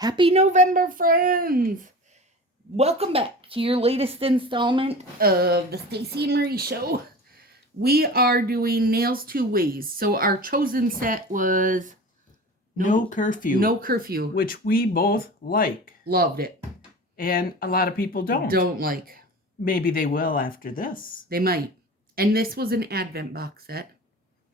Happy November, friends! Welcome back to your latest installment of the Stacy and Marie Show. We are doing nails two ways. So our chosen set was No Curfew. No Curfew. Which we both like. Loved it. And a lot of people don't. Don't like. Maybe they will after this. They might. And this was an Advent box set.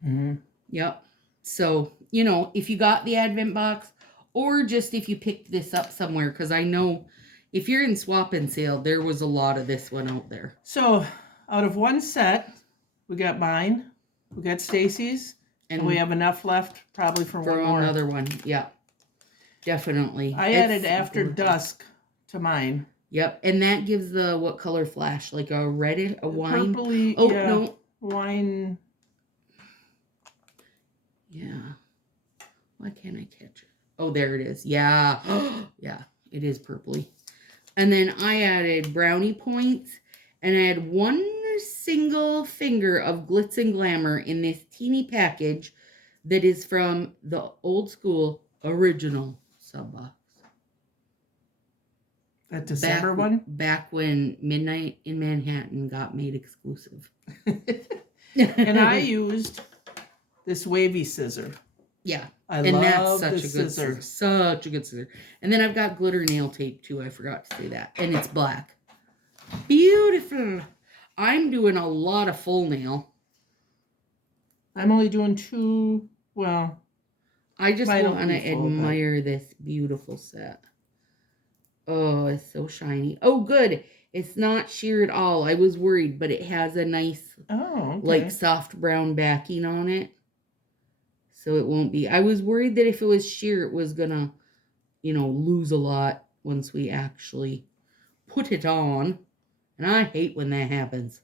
Mm-hmm. Yep. So, you know, if you got the Advent box, or just if you picked this up somewhere, because I know if you're in swap and sale, there was a lot of this one out there. So, out of one set, we got mine, we got Stacy's, and we have enough left probably for one more. Another one, yeah. Definitely. I added After Dusk to mine. Yep, and that gives the what color flash? Like a red, a wine? Purpley, oh, yeah, no. Wine. Yeah. Why can't I catch it? Oh, there it is. Yeah. Yeah, it is purpley. And then I added brownie points, and I had one single finger of glitz and glamour in this teeny package that is from the old school original sub box. That December one? Back when Midnight in Manhattan got made exclusive. And I used this wavy scissor. Yeah. I love the scissor. Such a good scissor. And then I've got glitter nail tape too. I forgot to say that. And it's black. Beautiful. I'm doing a lot of full nail. I'm only doing two. Well, I just want to admire this beautiful set. Oh, it's so shiny. Oh, good. It's not sheer at all. I was worried, but it has a nice, like, soft brown backing on it. So it won't be. I was worried that if it was sheer, it was going to, you know, lose a lot once we actually put it on. And I hate when that happens.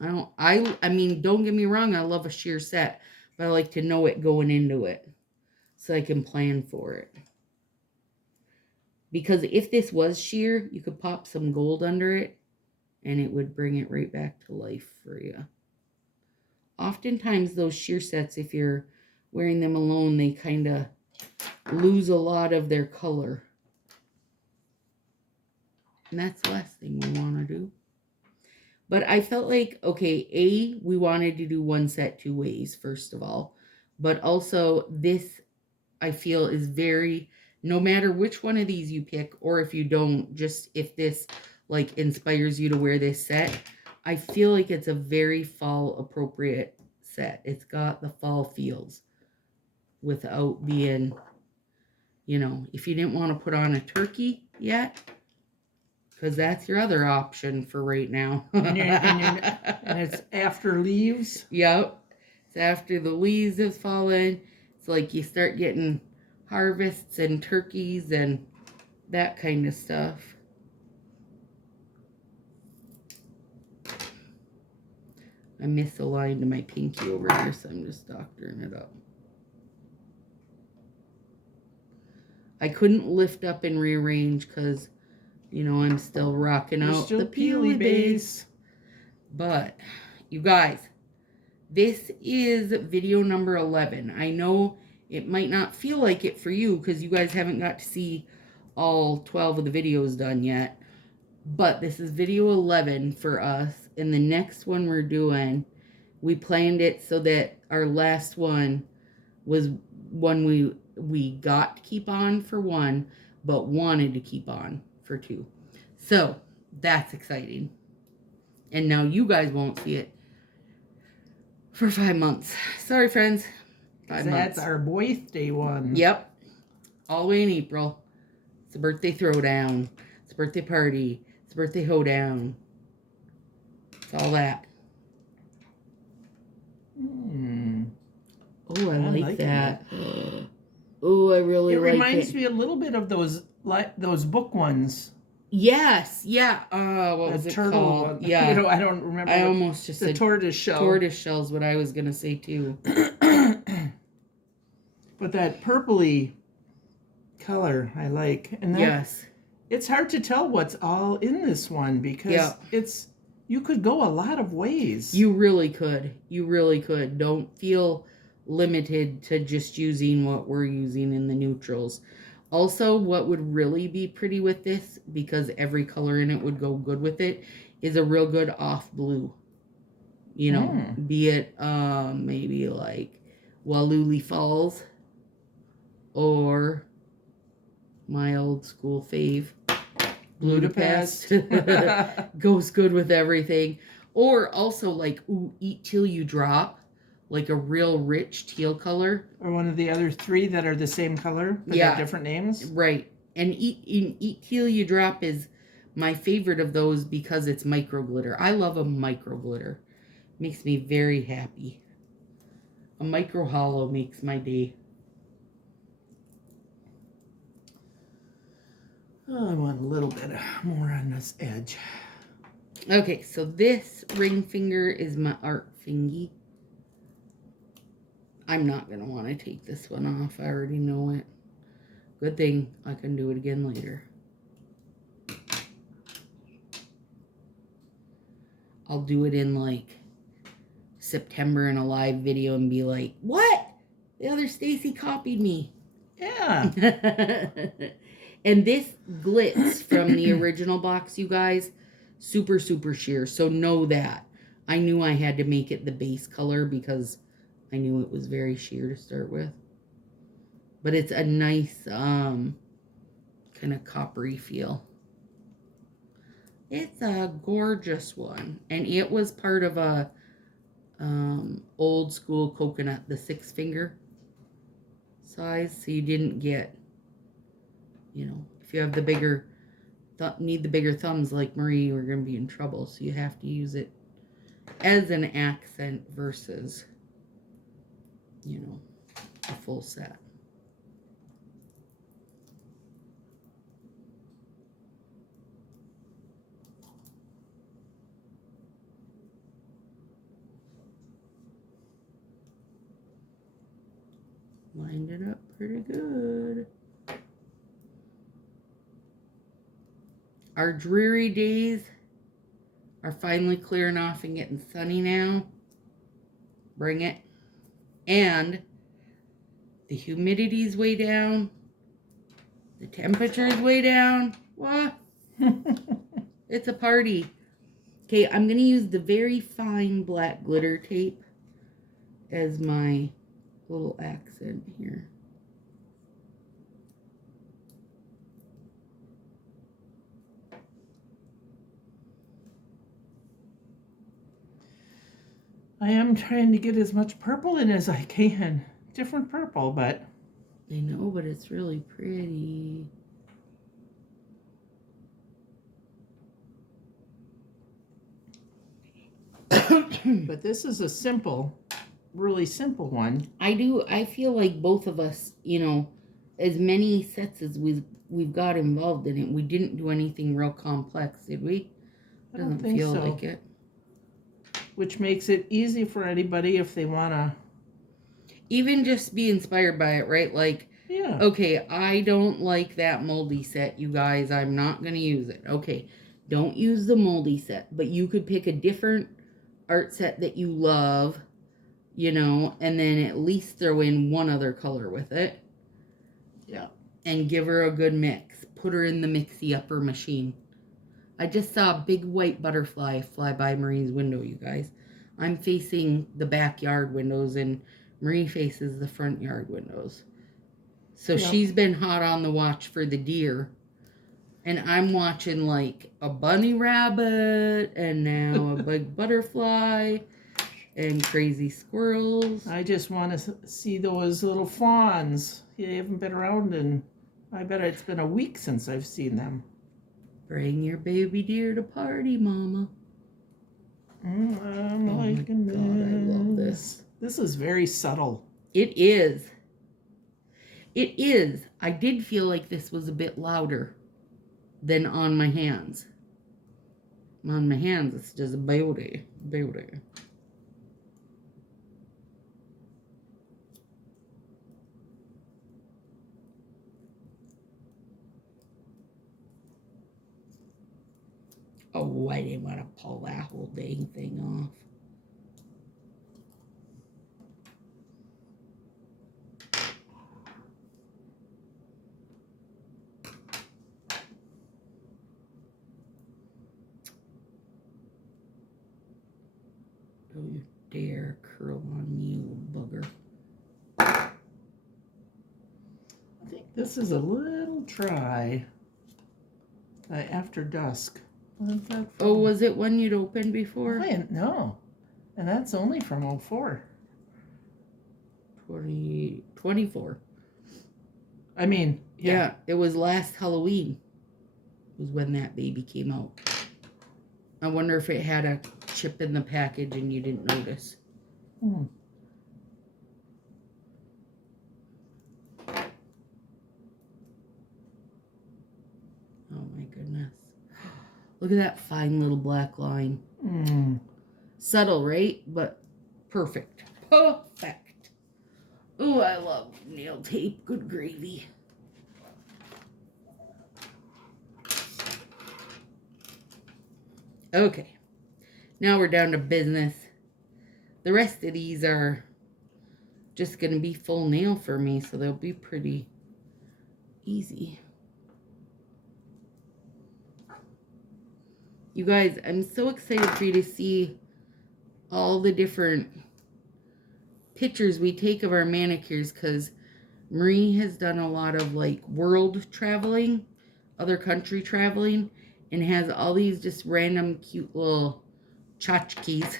I mean, don't get me wrong. I love a sheer set. But I like to know it going into it. So I can plan for it. Because if this was sheer, you could pop some gold under it. And it would bring it right back to life for you. Oftentimes those sheer sets, if you're wearing them alone, they kind of lose a lot of their color. And that's the last thing we want to do. But I felt like, okay, we wanted to do one set two ways, first of all. But also, this, I feel, is very, no matter which one of these you pick, or if you don't, just if this, like, inspires you to wear this set, I feel like it's a very fall-appropriate set. It's got the fall feels without being, you know, if you didn't want to put on a turkey yet, because that's your other option for right now. and it's after leaves. Yep. It's after the leaves have fallen. It's like you start getting harvests and turkeys and that kind of stuff. I misaligned my pinky over here, so I'm just doctoring it up. I couldn't lift up and rearrange because, you know, I'm still rocking out the peely base. But, you guys, this is video number 11. I know it might not feel like it for you because you guys haven't got to see all 12 of the videos done yet. But this is video 11 for us. And the next one we're doing, we planned it so that our last one was one we got to keep on for one, but wanted to keep on for two. So, that's exciting. And now you guys won't see it for 5 months. Sorry, friends. 5 months. That's our birthday one. Yep. All the way in April. It's a birthday throwdown. It's a birthday party. It's a birthday hoedown. It's all that. Oh, I like that. Oh, I really like it. It reminds me a little bit of those book ones. Yes, yeah. What was it called? One. Yeah. You know, I don't remember. I almost just said tortoise shell. Tortoise shell is what I was gonna say too. But that purpley color I like, and that, yes, it's hard to tell what's all in this one because you could go a lot of ways. You really could. You really could. Don't feel limited to just using what we're using in the neutrals. Also, what would really be pretty with this, because every color in it would go good with it, is a real good off blue. You know, be it maybe like Walluli Falls or my old school fave, Budapest. Goes good with everything. Or also like, Eat Till You Drop, like a real rich teal color. Or one of the other three that are the same color, but have different names. Right. And Eat Till You Drop is my favorite of those because it's micro glitter. I love a micro glitter. Makes me very happy. A micro hollow makes my day. Oh, I want a little bit more on this edge. Okay, so this ring finger is my art fingy. I'm not going to want to take this one off. I already know it. Good thing I can do it again later. I'll do it in like September in a live video and be like, what? The other Stacy copied me. Yeah. And this glitz from the original box, you guys, super, super sheer. So know that. I knew I had to make it the base color because I knew it was very sheer to start with. But it's a nice kind of coppery feel. It's a gorgeous one. And it was part of a old school coconut, the 6 finger size. So you didn't get, you know, if you have the bigger, need the bigger thumbs like Marie, we're going to be in trouble. So you have to use it as an accent versus, you know, a full set. Lined it up pretty good. Our dreary days are finally clearing off and getting sunny now. Bring it. And the humidity's way down. The temperature's way down. What? It's a party. Okay, I'm going to use the very fine black glitter tape as my little accent here. I am trying to get as much purple in as I can. Different purple, but... I know, but it's really pretty. But this is a simple, really simple one. I feel like both of us, you know, as many sets as we've got involved in it, we didn't do anything real complex, did we? I don't think feel so. like it. Which makes it easy for anybody if they want to... Even just be inspired by it, right? Like, yeah. Okay, I don't like that moldy set, you guys. I'm not going to use it. Okay, don't use the moldy set. But you could pick a different art set that you love, you know, and then at least throw in one other color with it. Yeah. And give her a good mix. Put her in the mixy upper machine. I just saw a big white butterfly fly by Marie's window, you guys. I'm facing the backyard windows and Marie faces the front yard windows. So she's been hot on the watch for the deer. And I'm watching like a bunny rabbit and now a big butterfly and crazy squirrels. I just want to see those little fawns. They haven't been around in, I bet it's been a week since I've seen them. Bring your baby deer to party, Mama. I'm liking this. God, I love this. This is very subtle. It is. It is. I did feel like this was a bit louder than on my hands. On my hands, it's just beauty. Beauty. Oh, I didn't want to pull that whole dang thing off. dare curl on me, you bugger. I think this is a little dry. After dusk. Oh, was it one you'd opened before? No. And that's only from 04. 24. I mean, yeah, it was last Halloween. Was when that baby came out. I wonder if it had a chip in the package and you didn't notice. Hmm. Oh my goodness. Look at that fine little black line. Subtle, right? But perfect. Perfect. Oh, I love nail tape. Good gravy. Okay. Now we're down to business. The rest of these are just going to be full nail for me, so they'll be pretty easy. You guys, I'm so excited for you to see all the different pictures we take of our manicures, because Marie has done a lot of like world traveling, other country traveling, and has all these just random cute little tchotchkes.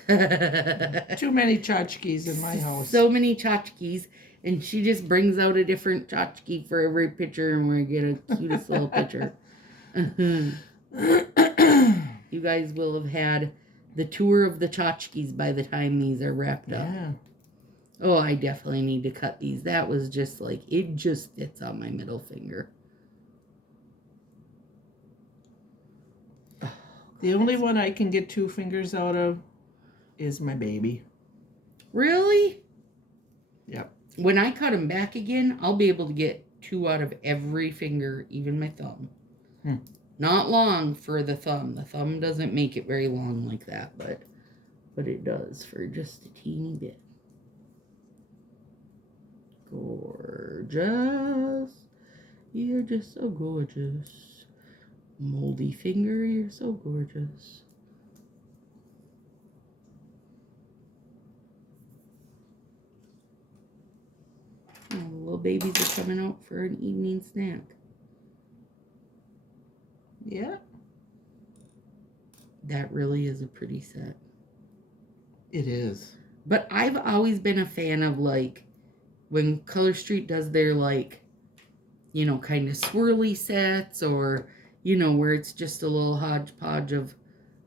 Too many tchotchkes in my house. So many tchotchkes. And she just brings out a different tchotchke for every picture, and we get a cutest little picture. You guys will have had the tour of the tchotchkes by the time these are wrapped up. Yeah. Oh, I definitely need to cut these. That was just like, it just fits on my middle finger. The only one I can get 2 fingers out of is my baby. Really? Yep. When I cut them back again, I'll be able to get 2 out of every finger, even my thumb. Not long for the thumb. The thumb doesn't make it very long like that, but it does for just a teeny bit. Gorgeous. You're just so gorgeous. Moldy finger, you're so gorgeous. Oh, little babies are coming out for an evening snack. Yeah. That really is a pretty set. It is. But I've always been a fan of, like, when Color Street does their, like, you know, kind of swirly sets, or, you know, where it's just a little hodgepodge of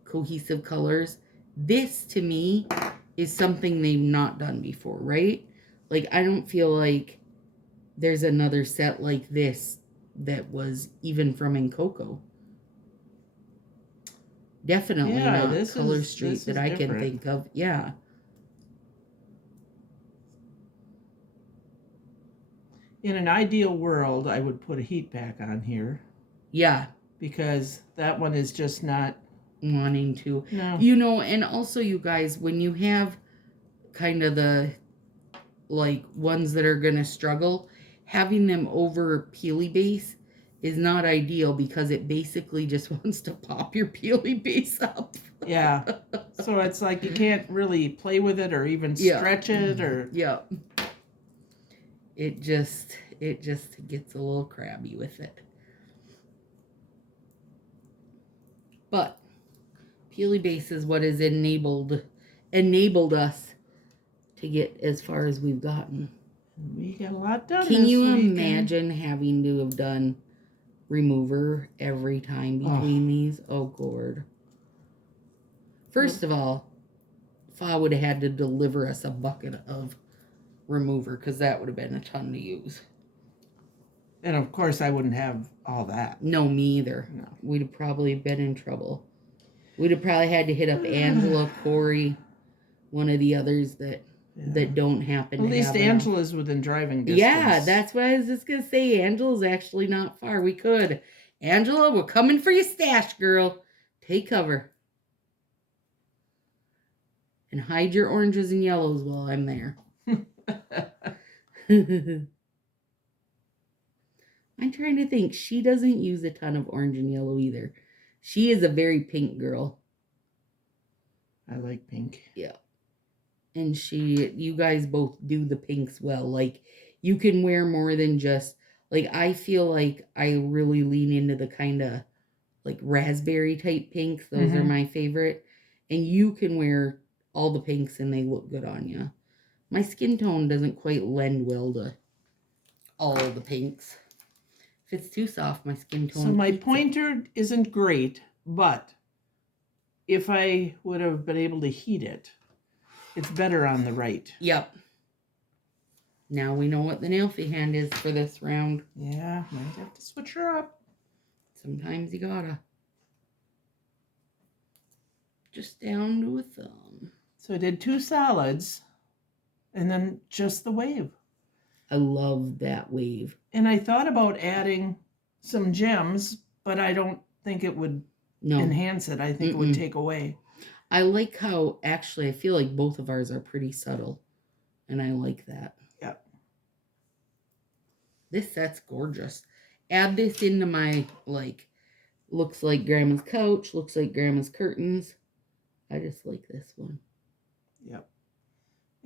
cohesive colors. This, to me, is something they've not done before, right? Like, I don't feel like there's another set like this that was even from Coco. Definitely not Color Street that I can think of. Yeah. In an ideal world, I would put a heat pack on here. Yeah. Because that one is just not wanting to. No. You know, and also, you guys, when you have kind of the, like, ones that are going to struggle, having them over peely base is not ideal, because it basically just wants to pop your peely base up. Yeah. So it's like you can't really play with it or even stretch it or... Yeah. It just gets a little crabby with it. But peely base is what has enabled us to get as far as we've gotten. We got a lot done. Can you imagine having to have done remover every time between these? Oh, Gord. First of all, Fa would have had to deliver us a bucket of remover, because that would have been a ton to use. And of course, I wouldn't have all that. No, me either. No. We'd have probably been in trouble. We'd have probably had to hit up Angela, Corey, one of the others that don't happen to have. At least Angela's within driving distance. Yeah, that's what I was just going to say. Angela's actually not far. We could. Angela, we're coming for your stash, girl. Take cover. And hide your oranges and yellows while I'm there. I'm trying to think. She doesn't use a ton of orange and yellow either. She is a very pink girl. I like pink. Yeah. And you guys both do the pinks well. Like, you can wear more than just, like, I feel like I really lean into the kind of, like, raspberry type pinks. Those are my favorite. And you can wear all the pinks and they look good on you. My skin tone doesn't quite lend well to all the pinks. If it's too soft, my skin tone. So my pointer isn't great, but if I would have been able to heat it, it's better on the right. Yep. Now we know what the nailfee hand is for this round. Yeah, might have to switch her up. Sometimes you gotta. Just down to a thumb. So I did 2 solids and then just the wave. I love that wave. And I thought about adding some gems, but I don't think it would enhance it. I think it would take away. I like how, actually, I feel like both of ours are pretty subtle. And I like that. Yep. This set's gorgeous. Add this into my, like, looks like grandma's couch, looks like grandma's curtains. I just like this one. Yep.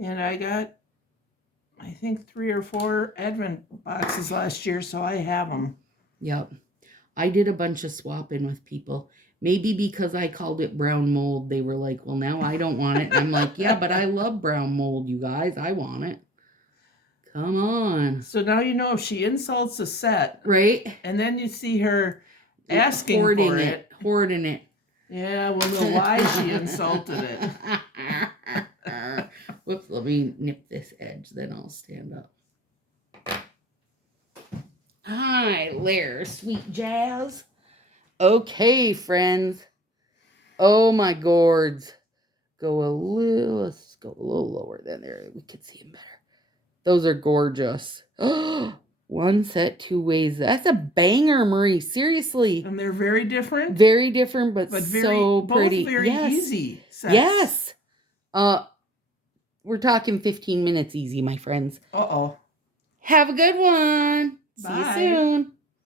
And I got, I think, 3 or 4 Advent boxes last year, so I have them. Yep. I did a bunch of swapping with people. Maybe because I called it brown mold, they were like, well, now I don't want it. And I'm like, yeah, but I love brown mold, you guys. I want it. Come on. So now you know if she insults a set. Right? And then you see her asking hoarding for it. Hoarding it. Yeah, we'll know why she insulted it. Whoops, let me nip this edge, then I'll stand up. Hi there, sweet jazz. Okay, friends. Oh my gourds. Let's go a little lower than there. We can see them better. Those are gorgeous. 1 set, 2 ways. That's a banger, Marie. Seriously. And they're very different. Very different, but very, so pretty. Both very easy sets. Yes. We're talking 15 minutes easy, my friends. Uh-oh. Have a good one. Bye. See you soon.